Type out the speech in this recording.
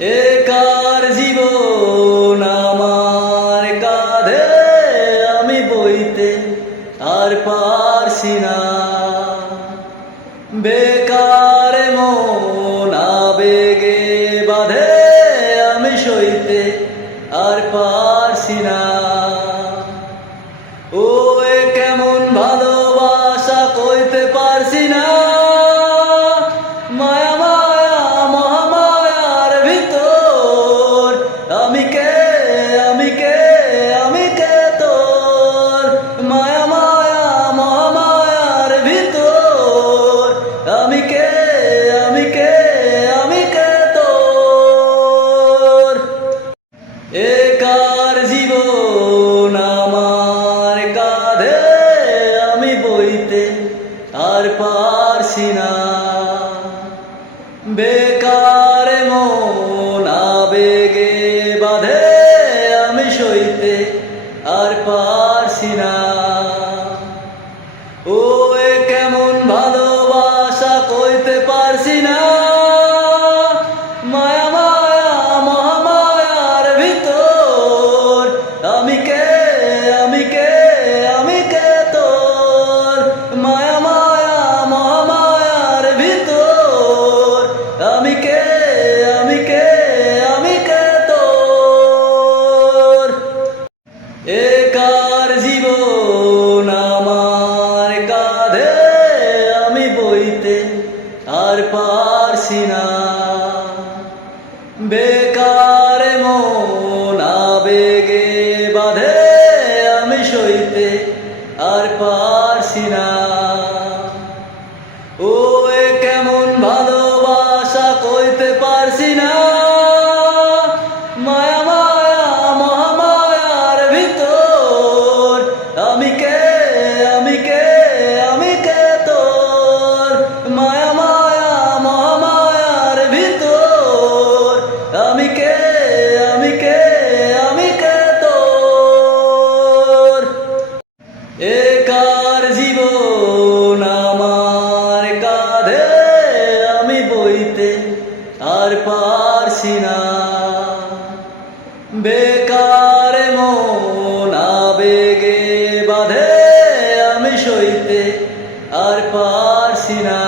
একার জীবন আমার কাঁধে আমি বইতে আর পারছি না। বেকার মন আবেগে বাঁধে আমি সইতে আর পারছি না। ও কেমন ভালোবাসা কইতে পারছি না। মায়া মায়া মহামায়ার ভিতর আমি কে তোর। মায়া মায়া মহামায়ার ভিতর আমি কে তোর। একার জীবন আমার কাঁধে আমি বইতে আর পারছি না। বেকার মন আবেগে বাঁধে আমি সইতে আর পারছি না। ও কেমন ভালোবাসা কইতে পারছি না। মায়া মায়া মহামায়ার ভিতর আমি কে তোর। মায়া মায়া মহামায়ার ভিতর আমি কে তোর। একার জীবন আমার কাঁধে আমি বইতে আর পারছি না। বেকার মন আবেগে বাঁধে আমি সইতে আর পারছি না। ও কেমন ভালোবাসা কইতে পারছি না। মায়া মায়া মহামায়ার ভিতর আমি কে তোর। মায়া মায়া মহামায়ার ভিতর আমি কে তোর। একার জীবন আমার কাঁধে আমি বইতে আর পারছি না। বেকার মন আবেগে বাঁধে আমি সইতে আর পারছি না।